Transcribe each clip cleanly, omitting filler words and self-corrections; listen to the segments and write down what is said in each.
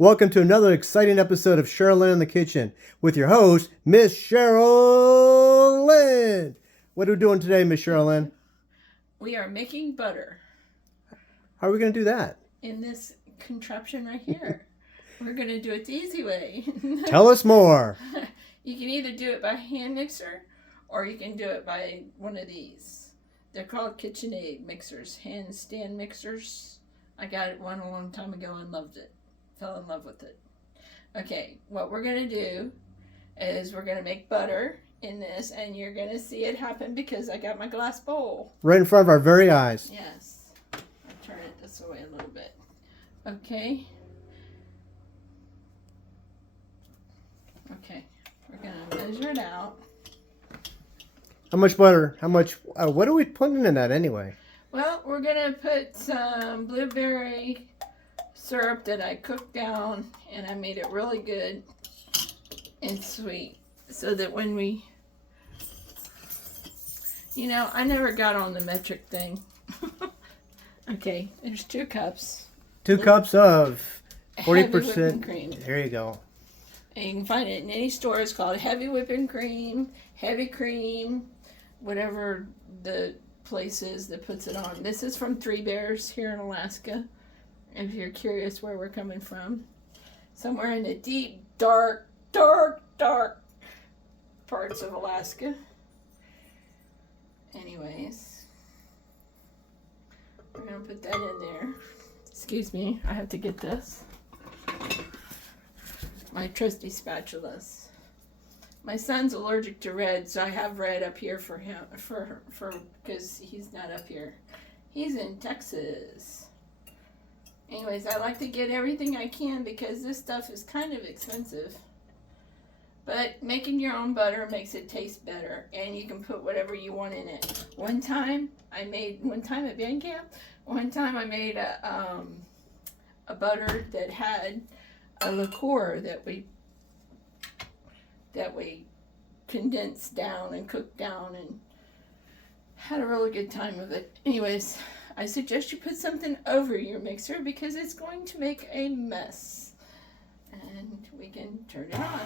Welcome to another exciting episode of Cheryl Lynne in the Kitchen with your host, Miss Cheryl Lynne. What are we doing today, Miss Cheryl Lynne? We are making butter. How are we going to do that? In this contraption right here. We're going to do it the easy way. Tell us more. You can either do it by hand mixer or you can do it by one of these. They're called KitchenAid mixers, hand stand mixers. I got one a long time ago and loved it. Fell in love with it. Okay, what we're going to do is we're going to make butter in this, and you're going to see it happen because I got my glass bowl. Right in front of our very eyes. Yes. I'll turn it this way a little bit. Okay. Okay. We're going to measure it out. How much butter? How much? What are we putting in that anyway? Well, we're going to put some blueberry syrup that I cooked down, and I made it really good and sweet so that when we, I never got on the metric thing. Okay, there's 2 cups. 2 cups of 40%. Heavy whipping cream. There you go. And you can find it in any store. It's called heavy whipping cream, heavy cream, whatever the place is that puts it on. This is from Three Bears here in Alaska. If you're curious where we're coming from. Somewhere in the deep, dark parts of Alaska. Anyways. We're going to put that in there. Excuse me, I have to get this. My trusty spatulas. My son's allergic to red, so I have red up here for him, for because he's not up here. He's in Texas. Anyways, I like to get everything I can because this stuff is kind of expensive. But making your own butter makes it taste better, and you can put whatever you want in it. One time at band camp, I made a butter that had a liqueur that we condensed down and cooked down and had a really good time with it. Anyways, I suggest you put something over your mixer because it's going to make a mess. And we can turn it on.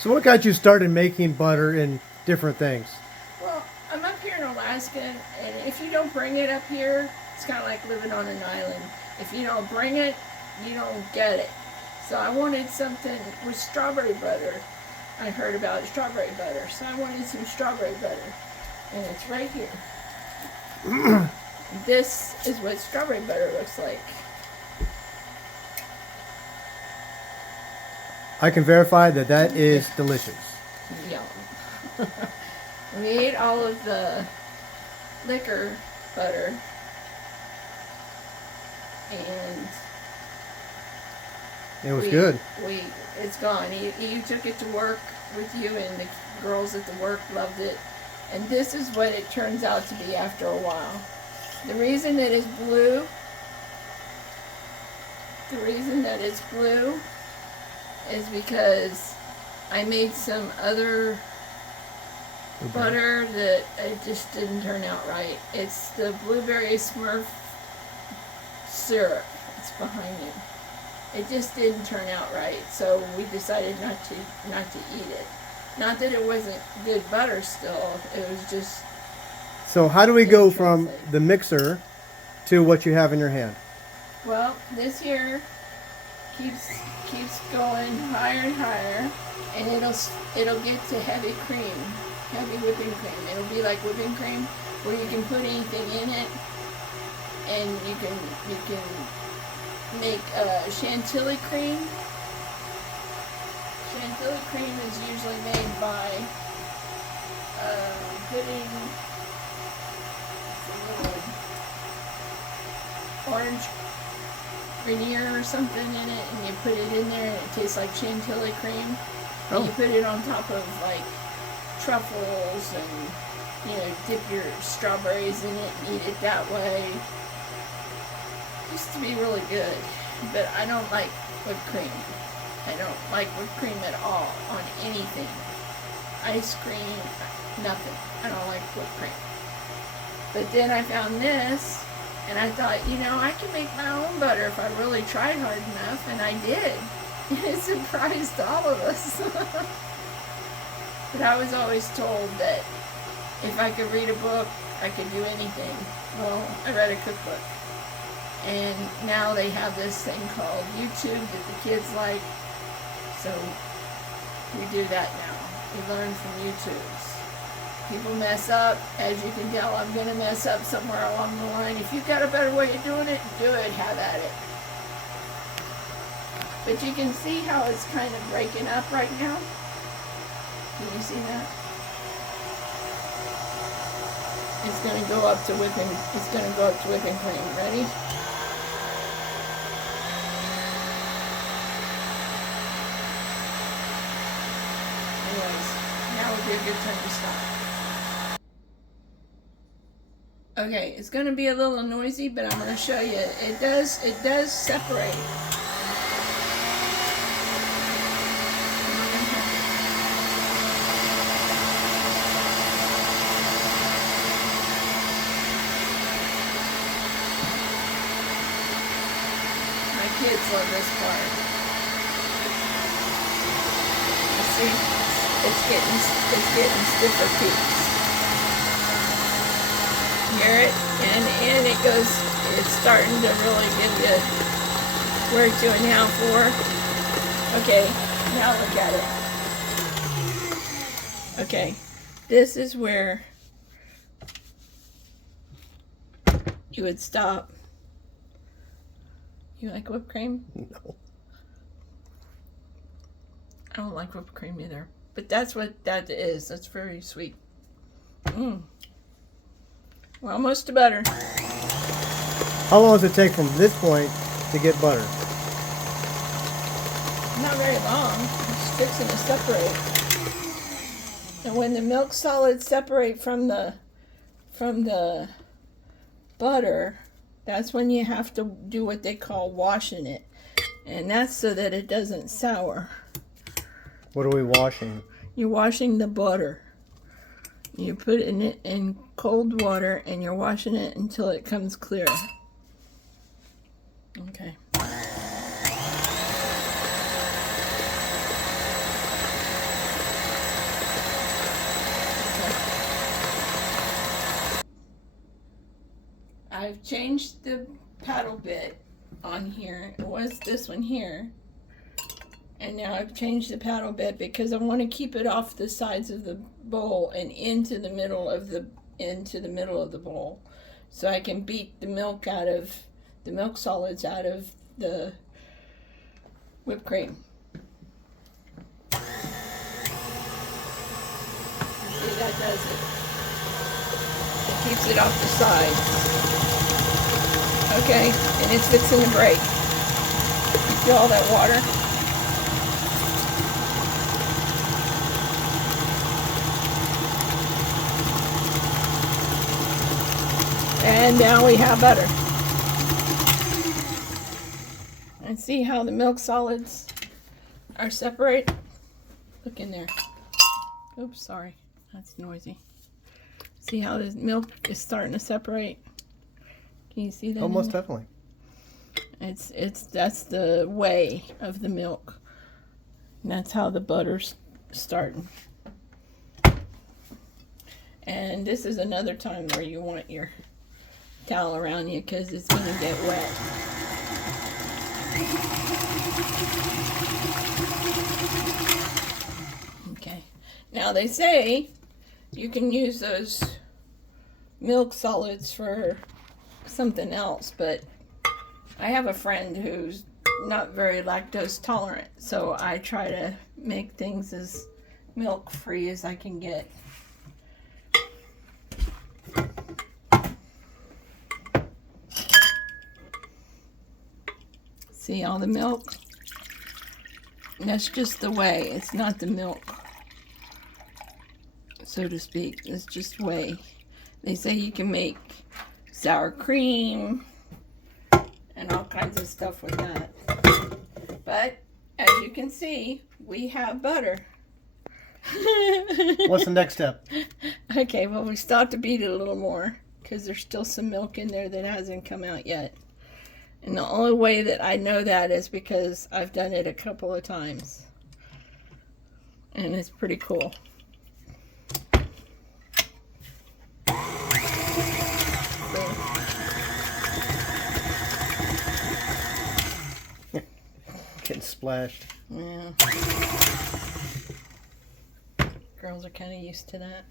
So what got you started making butter in different things? Well, I'm up here in Alaska, and if you don't bring it up here, it's kind of like living on an island. If you don't bring it, you don't get it. So I wanted something with strawberry butter. I heard about strawberry butter, so I wanted some strawberry butter. And it's right here. This is what strawberry butter looks like. I can verify that is delicious. Yum. We ate all of the liquor butter, and It was good. It's gone. You took it to work with you, and the girls at the work loved it. And this is what it turns out to be after a while. The reason that it's blue is because I made some other butter that it just didn't turn out right. It's the blueberry Smurf syrup. It's behind me. It just didn't turn out right, so we decided not to eat it. Not that it wasn't good butter still, it was just... So how do we go from the mixer to what you have in your hand? Well, this here keeps going higher and higher, and it'll get to heavy cream, heavy whipping cream. It'll be like whipping cream where you can put anything in it, and you can make chantilly cream. Chantilly cream is usually made by putting some little orange Grenier or something in it, and you put it in there, and it tastes like chantilly cream. And you put it on top of like truffles, and dip your strawberries in it and eat it that way. It used to be really good, but I don't like whipped cream. I don't like whipped cream at all on anything. Ice cream, nothing. I don't like whipped cream. But then I found this, And I thought, I can make my own butter if I really tried hard enough, and I did. It surprised all of us. But I was always told that if I could read a book, I could do anything. Well, I read a cookbook. And now they have this thing called YouTube that the kids like. So we do that now. We learn from YouTubes. People mess up. As you can tell, I'm going to mess up somewhere along the line. If you've got a better way of doing it, do it. Have at it. But you can see how it's kind of breaking up right now. Can you see that? It's going to go up to whipping. It's going to go up to whipping cream. Ready? Anyways, now would be a good time to stop. Okay, it's going to be a little noisy, but I'm going to show you. It does separate. My kids love this part. You see, it's getting stiffer peaks. Hear it, and it goes. It's starting to really give you where to and how for. Okay, now look at it. Okay, this is where you would stop. You like whipped cream? No. I don't like whipped cream either, but that's what that is. That's very sweet. We're almost to butter. How long does it take from this point to get butter? Not very long. It's fixing to separate. And when the milk solids separate from the butter, that's when you have to do what they call washing it. And that's so that it doesn't sour. What are we washing? You're washing the butter. You put it in cold water and you're washing it until it comes clear. Okay. I've changed the paddle bit on here. It was this one here. And now I've changed the paddle bit because I want to keep it off the sides of the bowl and into the middle of the bowl, so I can beat the milk solids out of the whipped cream. See, that does it. It keeps it off the sides. Okay, and it's fixing to break. You feel all that water? And now we have butter. And see how the milk solids are separate? Look in there. Oops, sorry. That's noisy. See how the milk is starting to separate? Can you see that? Almost definitely. That's the whey of the milk. And that's how the butter's starting. And this is another time where you want your towel around you because it's going to get wet. Okay. Now they say you can use those milk solids for something else, but I have a friend who's not very lactose tolerant, so I try to make things as milk free as I can get. See all the milk? That's just the whey. It's not the milk, so to speak. It's just whey. They say you can make sour cream and all kinds of stuff with that. But as you can see, we have butter. What's the next step? Okay, well, we still have to beat it a little more because there's still some milk in there that hasn't come out yet. And the only way that I know that is because I've done it a couple of times. And it's pretty cool. Getting splashed. Yeah. Girls are kind of used to that.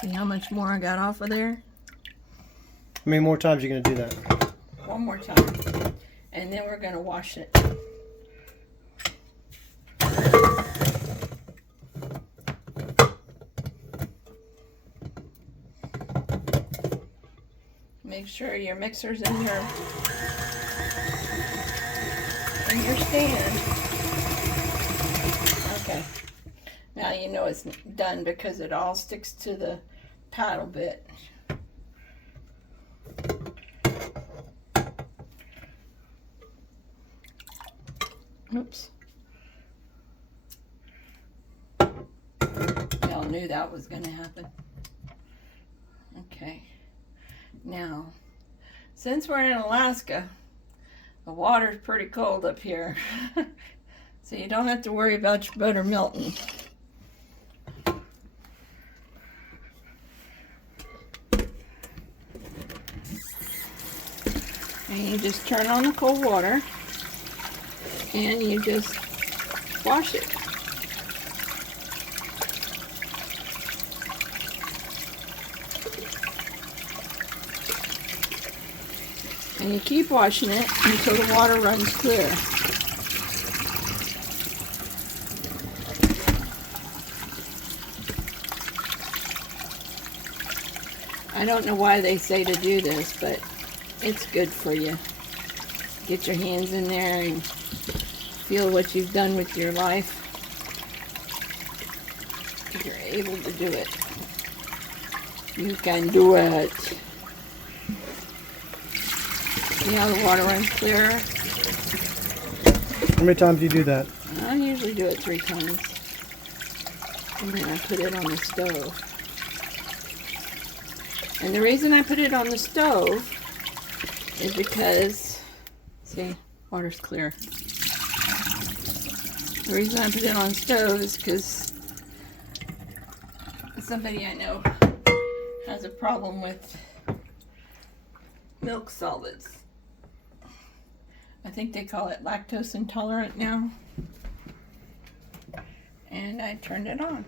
See how much more I got off of there? How many more times are you going to do that? One more time. And then we're going to wash it. Make sure your mixer's in your stand. Okay. Now you know it's done because it all sticks to the paddle bit. Oops. Y'all knew that was going to happen. Okay. Now, since we're in Alaska, the water's pretty cold up here. So you don't have to worry about your butter melting. And you just turn on the cold water and you just wash it. And you keep washing it until the water runs clear. I don't know why they say to do this, but it's good for you. Get your hands in there and feel what you've done with your life. If you're able to do it, you can do it. See how the water runs clear? How many times do you do that? I usually do it 3 times. And then I put it on the stove. And the reason I put it on the stove is because, see, water's clear. The reason I put it on the stove is because somebody I know has a problem with milk solids. I think they call it lactose intolerant now. And I turned it on.